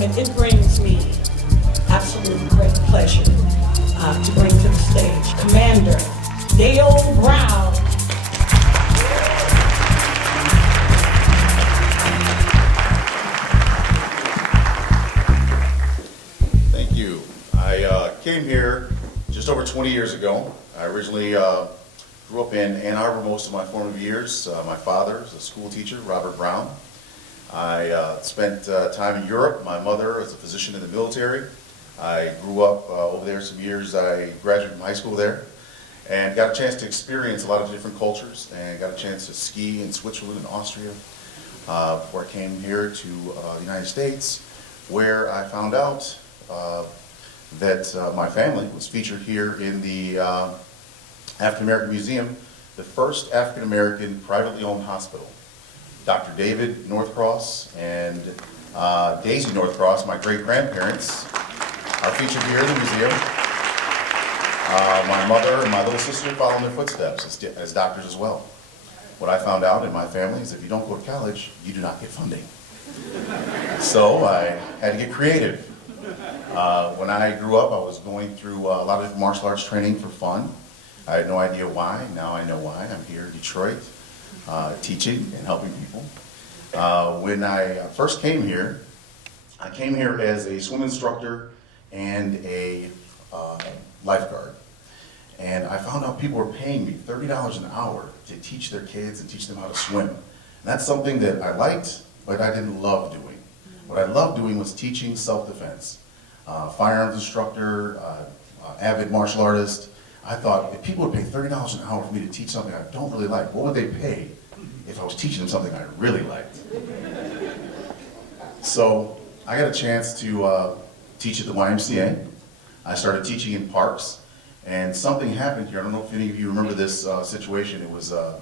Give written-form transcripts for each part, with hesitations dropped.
moment, it brings me absolute great pleasure to bring to the stage Commander Dale Brown. Thank you. I came here just over 20 years ago. I originally grew up in Ann Arbor most of my formative years. My father is a school teacher, Robert Brown. I spent time in Europe. My mother is a physician in the military. I grew up over there some years. I graduated from high school there and got a chance to experience a lot of different cultures and got a chance to ski in Switzerland and Austria before I came here to the United States, where I found out that my family was featured here in the African American Museum, the first African American privately owned hospital. Dr. David Northcross and Daisy Northcross, my great-grandparents, are featured here in the museum. My mother and my little sister follow in their footsteps as doctors as well. What I found out in my family is if you don't go to college, you do not get funding. So I had to get creative. When I grew up, I was going through a lot of martial arts training for fun. I had no idea why. Now I know why. I'm here in Detroit, teaching and helping people. When I first came here, I came here as a swim instructor and a lifeguard. And I found out people were paying me $30 an hour to teach their kids and teach them how to swim. And that's something that I liked, but I didn't love doing. What I loved doing was teaching self-defense. Firearms instructor, avid martial artist. I thought, if people would pay $30 an hour for me to teach something I don't really like, what would they pay if I was teaching them something I really liked? So I got a chance to teach at the YMCA. I started teaching in parks, and something happened here. I don't know if any of you remember this situation. It was a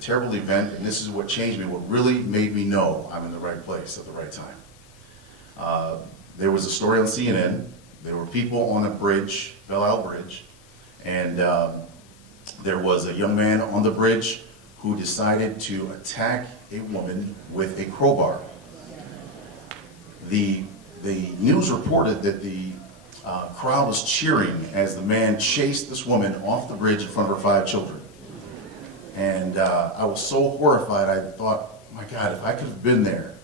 terrible event, and this is what changed me, what really made me know I'm in the right place at the right time. There was a story on CNN. There were people on a bridge, Belle Isle Bridge, and there was a young man on the bridge who decided to attack a woman with a crowbar. The news reported that the crowd was cheering as the man chased this woman off the bridge in front of her 5 children. And I was so horrified, I thought, my God, if I could have been there,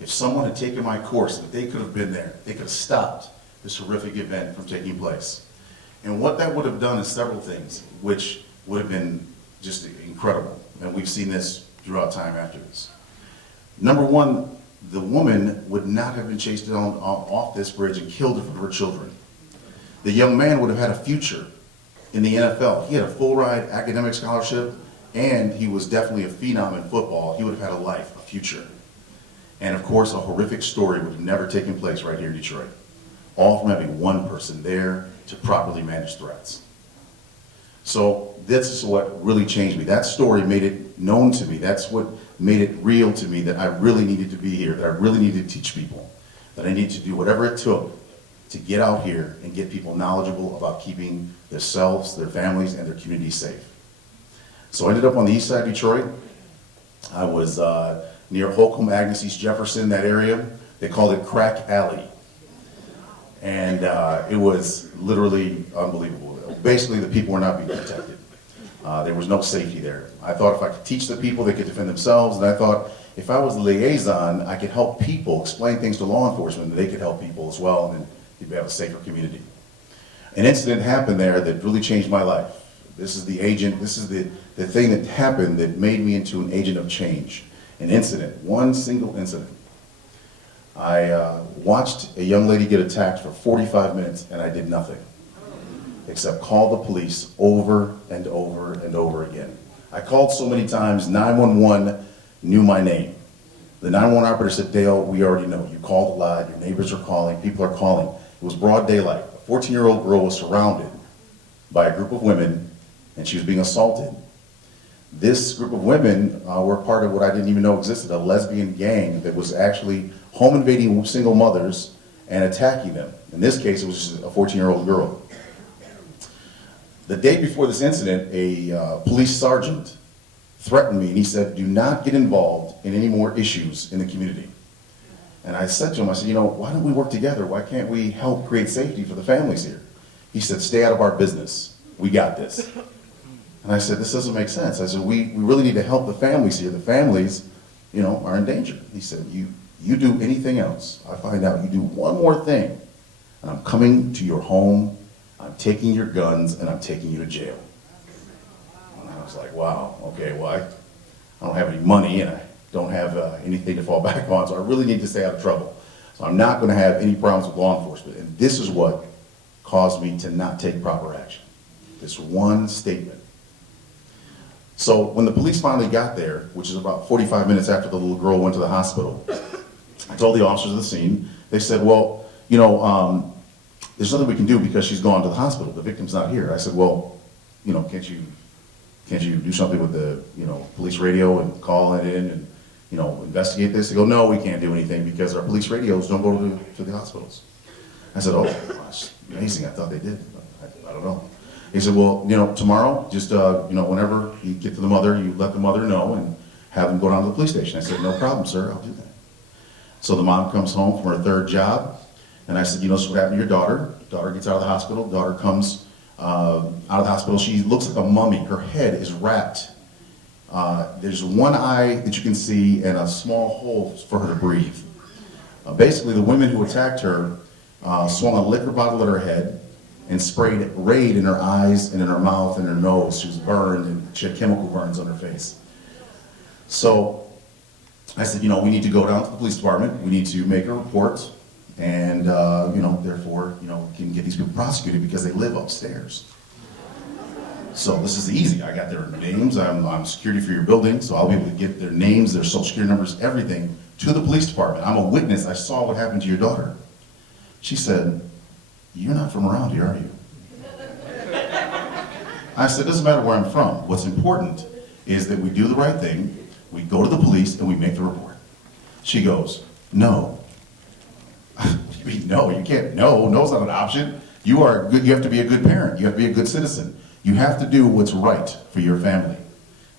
if someone had taken my course, if they could have been there, they could have stopped this horrific event from taking place. And what that would have done is several things, which would have been just incredible. And we've seen this throughout time after this. Number one, the woman would not have been chased off this bridge and killed in front of her children. The young man would have had a future in the NFL. He had a full-ride academic scholarship, and he was definitely a phenom in football. He would have had a life, a future. And of course, a horrific story would have never taken place right here in Detroit. All from having one person there to properly manage threats. So this is what really changed me. That story made it known to me. That's what made it real to me, that I really needed to be here, that I really needed to teach people, that I needed to do whatever it took to get out here and get people knowledgeable about keeping themselves, their families, and their communities safe. So I ended up on the east side of Detroit. I was near Holcomb, Agnes, East Jefferson, that area. They called it Crack Alley. And it was literally unbelievable. Basically, the people were not being protected. There was no safety there. I thought if I could teach the people, they could defend themselves. And I thought if I was the liaison, I could help people, explain things to law enforcement, and they could help people as well, and then you'd have a safer community. An incident happened there that really changed my life. This is the agent, this is the thing that happened that made me into an agent of change. An incident, one single incident. I watched a young lady get attacked for 45 minutes and I did nothing except call the police over and over and over again. I called so many times, 911 knew my name. The 911 operator said, Dale, we already know. You called a lot, your neighbors are calling, people are calling. It was broad daylight. A 14-year-old girl was surrounded by a group of women and she was being assaulted. This group of women were part of what I didn't even know existed, a lesbian gang that was actually home invading single mothers and attacking them. In this case, it was just a 14-year-old girl. The day before this incident, a police sergeant threatened me and he said, do not get involved in any more issues in the community. And I said to him, I said, why don't we work together? Why can't we help create safety for the families here? He said, stay out of our business. We got this. And I said, this doesn't make sense. I said, we really need to help the families here. The families, are in danger. He said, you do anything else, I find out you do one more thing, and I'm coming to your home, I'm taking your guns, and I'm taking you to jail. And I was like, wow, okay, well, I don't have any money, and I don't have anything to fall back on, so I really need to stay out of trouble. So I'm not going to have any problems with law enforcement. And this is what caused me to not take proper action. This one statement. So when the police finally got there, which is about 45 minutes after the little girl went to the hospital, I told the officers of the scene, they said, well, there's nothing we can do because she's gone to the hospital. The victim's not here. I said, well, can't you do something with the, police radio and call it in and, investigate this? They go, no, we can't do anything because our police radios don't go to the hospitals. I said, oh, that's amazing. I thought they did. I don't know. He said, well, tomorrow, just, whenever you get to the mother, you let the mother know and have them go down to the police station. I said, no problem, sir, I'll do that. So the mom comes home from her third job, and I said, so what happened to your daughter? Daughter gets out of the hospital. Daughter comes out of the hospital. She looks like a mummy. Her head is wrapped. There's one eye that you can see and a small hole for her to breathe. Basically, the women who attacked her swung a liquor bottle at her head and sprayed Raid in her eyes and in her mouth and her nose. She was burned and she had chemical burns on her face. So I said, we need to go down to the police department. We need to make a report and, therefore, can get these people prosecuted because they live upstairs. So this is easy. I got their names. I'm security for your building, so I'll be able to get their names, their social security numbers, everything to the police department. I'm a witness. I saw what happened to your daughter. She said, you're not from around here, are you? I said, it doesn't matter where I'm from. What's important is that we do the right thing, we go to the police, and we make the report. She goes, no. You mean no? You can't. No's not an option. You have to be a good parent. You have to be a good citizen. You have to do what's right for your family.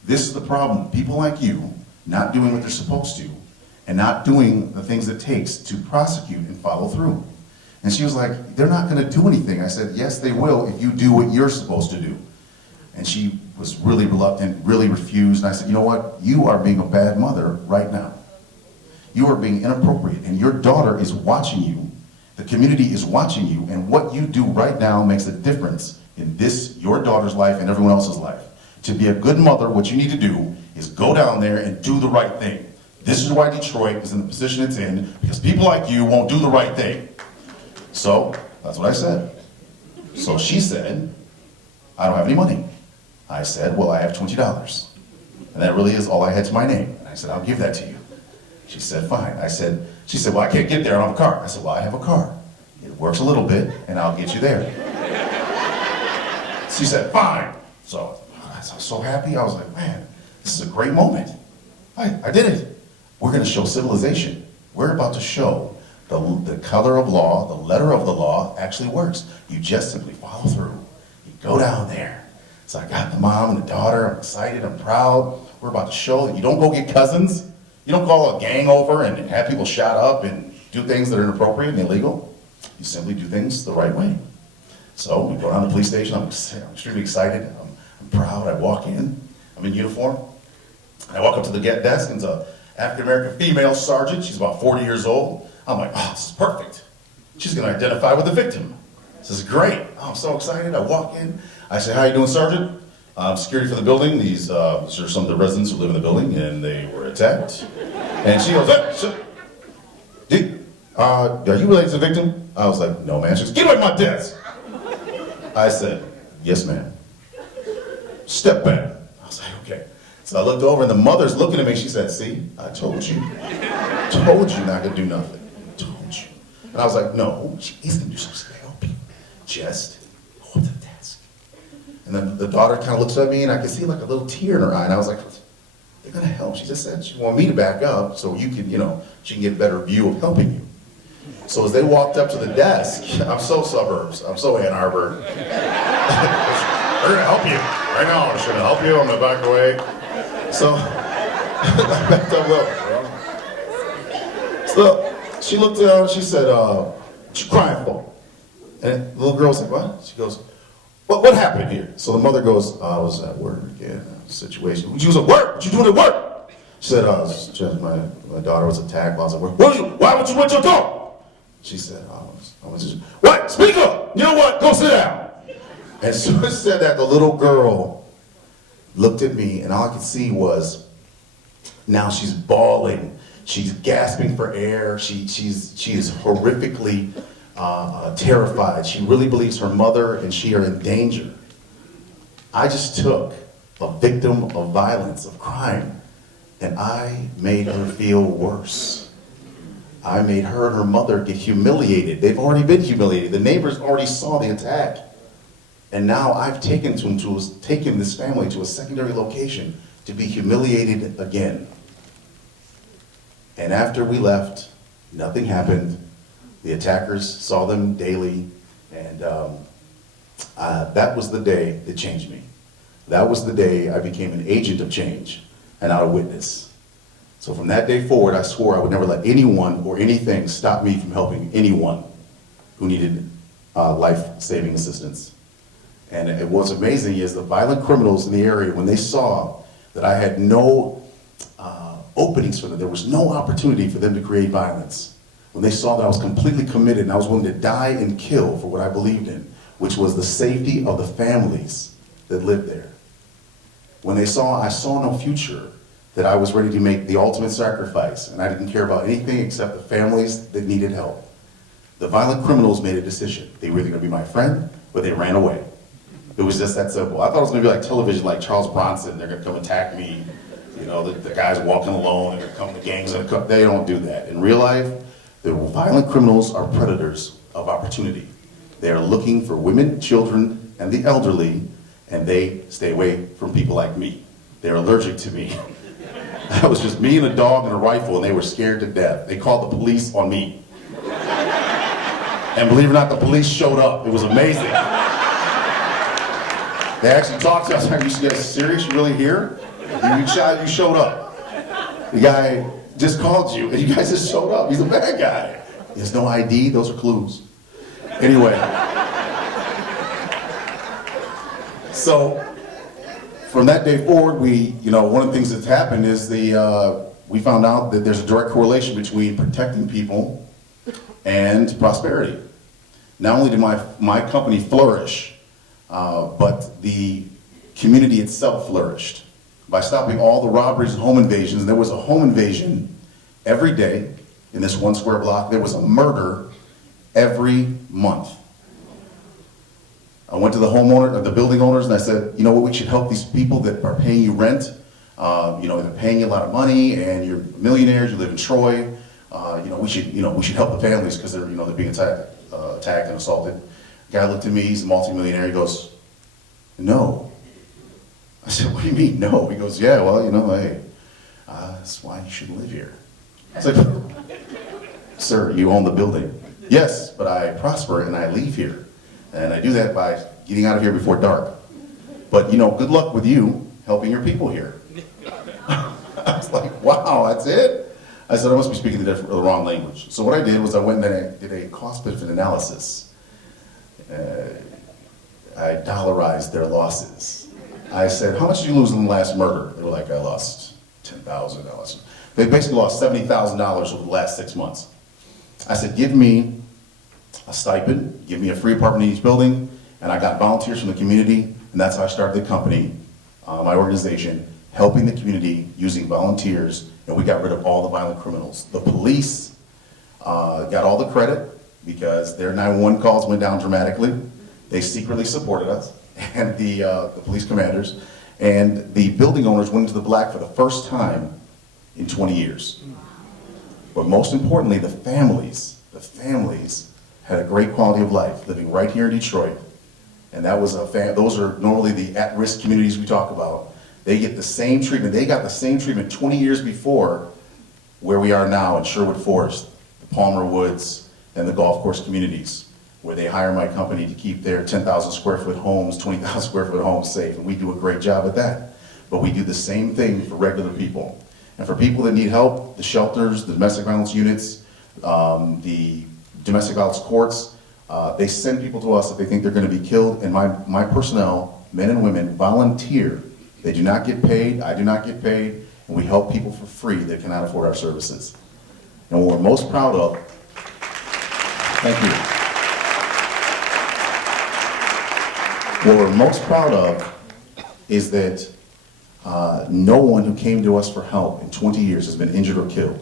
This is the problem. People like you not doing what they're supposed to and not doing the things it takes to prosecute and follow through. And she was like, they're not going to do anything. I said, yes, they will if you do what you're supposed to do. And she was really reluctant, really refused. And I said, you know what? You are being a bad mother right now. You are being inappropriate. And your daughter is watching you. The community is watching you. And what you do right now makes a difference in your daughter's life and everyone else's life. To be a good mother, what you need to do is go down there and do the right thing. This is why Detroit is in the position it's in, because people like you won't do the right thing. So, that's what I said. So she said, I don't have any money. I said, well, I have $20. And that really is all I had to my name. And I said, I'll give that to you. She said, fine. She said, well, I can't get there, I don't have a car. I said, well, I have a car. It works a little bit, and I'll get you there. She said, fine. So I was so happy. I was like, man, this is a great moment. I did it. We're going to show civilization. We're about to show the color of law, the letter of the law actually works. You just simply follow through. You go down there. So I got the mom and the daughter. I'm excited. I'm proud. We're about to show that you don't go get cousins. You don't call a gang over and have people shot up and do things that are inappropriate and illegal. You simply do things the right way. So we go down to the police station. I'm extremely excited. I'm proud. I walk in. I'm in uniform. I walk up to the desk, and it's an African-American female sergeant. She's about 40 years old. I'm like, oh, this is perfect. She's going to identify with the victim. This is great. Oh, I'm so excited. I walk in. I say, how you doing, Sergeant? I'm security for the building. These are some of the residents who live in the building, and they were attacked. And she goes, are you related to the victim? I was like, no, man. She goes, get away from my desk. I said, yes, ma'am. Step back. I was like, okay. So I looked over, and the mother's looking at me. She said, see, I told you. Told you not to do nothing. Told you. And I was like, no, she is going to do something to help you. Just go to the desk. And then the daughter kind of looks at me, and I could see like a little tear in her eye. And I was like, they're going to help. She just said she wanted me to back up so you can, she can get a better view of helping you. So as they walked up to the desk, I'm so suburbs. I'm so Ann Arbor. They're going to help you. Right now, I'm just going to help you. I'm going to back away. So I backed up low. So She looked down, she said, what you crying for? And the little girl said, what? She goes, what happened here? So the mother goes, I was at work in a situation. You was at work? What you doing at work? She said, just my daughter was attacked while I was at work. Why would you went your door? She said, I was just, what? Speak up! You know what? Go sit down. And so she said that, the little girl looked at me, and all I could see was, now she's bawling. She's gasping for air. She is horrifically terrified. She really believes her mother and she are in danger. I just took a victim of violence, of crime, and I made her feel worse. I made her and her mother get humiliated. They've already been humiliated. The neighbors already saw the attack. And now I've taken this family to a secondary location to be humiliated again. And after we left, nothing happened. The attackers saw them daily, and that was the day that changed me. That was the day I became an agent of change and not a witness. So from that day forward, I swore I would never let anyone or anything stop me from helping anyone who needed life-saving assistance. And what's amazing is the violent criminals in the area, when they saw that I had no openings for them, there was no opportunity for them to create violence. When they saw that I was completely committed and I was willing to die and kill for what I believed in, which was the safety of the families that lived there. When I saw no future, that I was ready to make the ultimate sacrifice, and I didn't care about anything except the families that needed help. The violent criminals made a decision. They were either going to be my friend or they ran away. It was just that simple. I thought it was going to be like television, like Charles Bronson. They're going to come attack me. You know, the guys walking alone, they're going to come, the gangs are going to come. They don't do that. In real life, the violent criminals are predators of opportunity. They are looking for women, children, and the elderly, and they stay away from people like me. They're allergic to me. That was just me and a dog and a rifle, and they were scared to death. They called the police on me. And believe it or not, the police showed up. It was amazing. They actually talked to us. Are you guys serious? You really here? You showed up. The guy just called you, and you guys just showed up. He's a bad guy. He has no ID. Those are clues. Anyway. So, from that day forward, one of the things that's happened is we found out that there's a direct correlation between protecting people and prosperity. Not only did my company flourish, but the community itself flourished. By stopping all the robberies and home invasions, and there was a home invasion every day in this 1 square block. There was a murder every month. I went to the building owners, and I said, you know what, we should help these people that are paying you rent. They're paying you a lot of money, and you're millionaires, you live in Troy. We should help the families because they're being attacked and assaulted. The guy looked at me, he's a multimillionaire, he goes, no. I said, what do you mean, no? He goes, yeah, well, hey, that's why you shouldn't live here. I was like, sir, you own the building. Yes, but I prosper and I leave here. And I do that by getting out of here before dark. But, good luck with you helping your people here. I was like, wow, that's it? I said, I must be speaking the wrong language. So what I did was I went and I did a cost-benefit analysis. I dollarized their losses. I said, how much did you lose in the last murder? They were like, I lost $10,000. They basically lost $70,000 over the last 6 months. I said, give me a stipend, give me a free apartment in each building, and I got volunteers from the community, and that's how I started the company, my organization, helping the community using volunteers, and we got rid of all the violent criminals. The police got all the credit because their 911 calls went down dramatically. They secretly supported us, and the police commanders, and the building owners went into the black for the first time in 20 years. But most importantly, the families had a great quality of life living right here in Detroit. And that was those are normally the at-risk communities we talk about. They get the same treatment. They got the same treatment 20 years before where we are now in Sherwood Forest, the Palmer Woods, and the golf course communities, where they hire my company to keep their 10,000 square foot homes, 20,000 square foot homes safe. And we do a great job at that. But we do the same thing for regular people. And for people that need help, the shelters, the domestic violence units, the domestic violence courts. They send people to us if they think they're going to be killed, and my personnel, men and women, volunteer. They do not get paid, I do not get paid, and we help people for free that cannot afford our services. And what we're most proud of, thank you. What we're most proud of is that no one who came to us for help in 20 years has been injured or killed.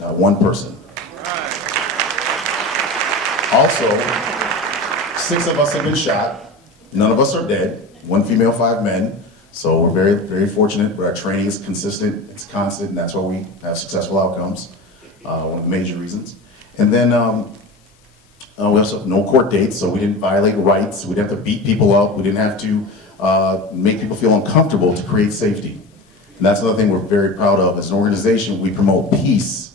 Not one person. Also, 6 of us have been shot. None of us are dead. 1 female, 5 men. So we're very, very fortunate, but our training is consistent, it's constant, and that's why we have successful outcomes. One of the major reasons. And then we also have no court dates, so we didn't violate rights. We didn't have to beat people up. We didn't have to make people feel uncomfortable to create safety. And that's another thing we're very proud of. As an organization, we promote peace,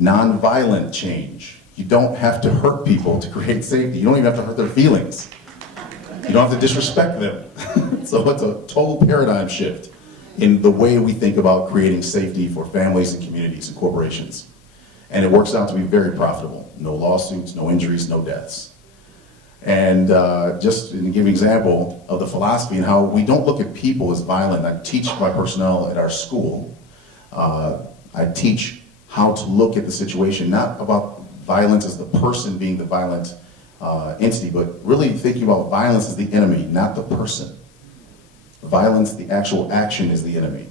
nonviolent change. You don't have to hurt people to create safety. You don't even have to hurt their feelings. You don't have to disrespect them. So it's a total paradigm shift in the way we think about creating safety for families and communities and corporations. And it works out to be very profitable. No lawsuits, no injuries, no deaths. And just to give an example of the philosophy and how we don't look at people as violent. I teach my personnel at our school. I teach how to look at the situation, not about violence as the person being the violent entity, but really thinking about violence as the enemy, not the person. Violence, the actual action, is the enemy.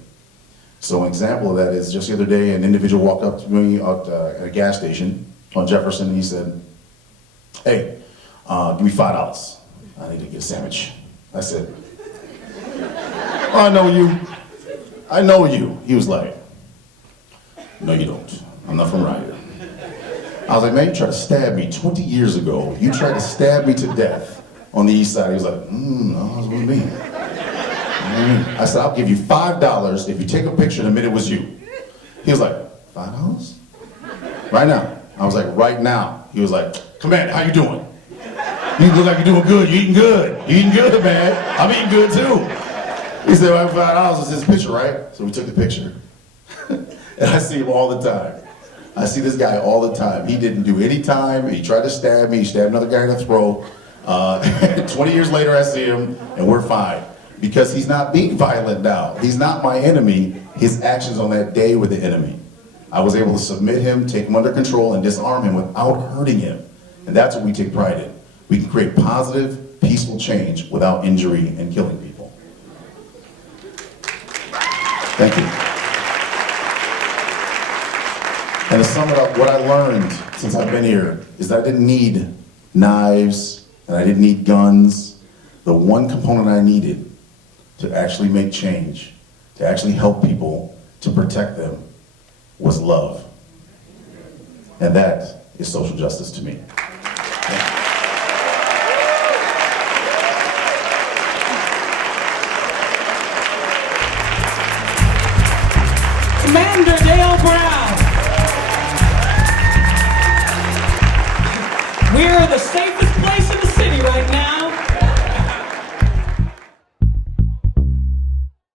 So an example of that is just the other day, an individual walked up to me at a gas station on Jefferson, and he said, "Hey, give me $5. I need to get a sandwich." I said, "Oh, I know you. I know you." He was like, "No, you don't. I'm not from around here." I was like, "Man, you tried to stab me 20 years ago. You tried to stab me to death on the east side." He was like, "No, what do you mean?" I said, "I'll give you $5 if you take a picture and admit it was you." He was like, $5? Right now. I was like, "Right now." He was like, "Commander, how you doing? You look like you're doing good. You eating good. You eating good, man. I'm eating good too." He said, "Well, $5 is his picture, right?" So we took the picture. And I see him all the time. I see this guy all the time. He didn't do any time. He tried to stab me. He stabbed another guy in the throat. 20 years later, I see him, and we're fine. Because he's not being violent now. He's not my enemy. His actions on that day were the enemy. I was able to submit him, take him under control, and disarm him without hurting him. And that's what we take pride in. We can create positive, peaceful change without injury and killing people. Thank you. And to sum it up, what I learned since I've been here is that I didn't need knives, and I didn't need guns. The one component I needed to actually make change, to actually help people, to protect them, was love. And that is social justice to me. Commander Dale Brown. We're the safest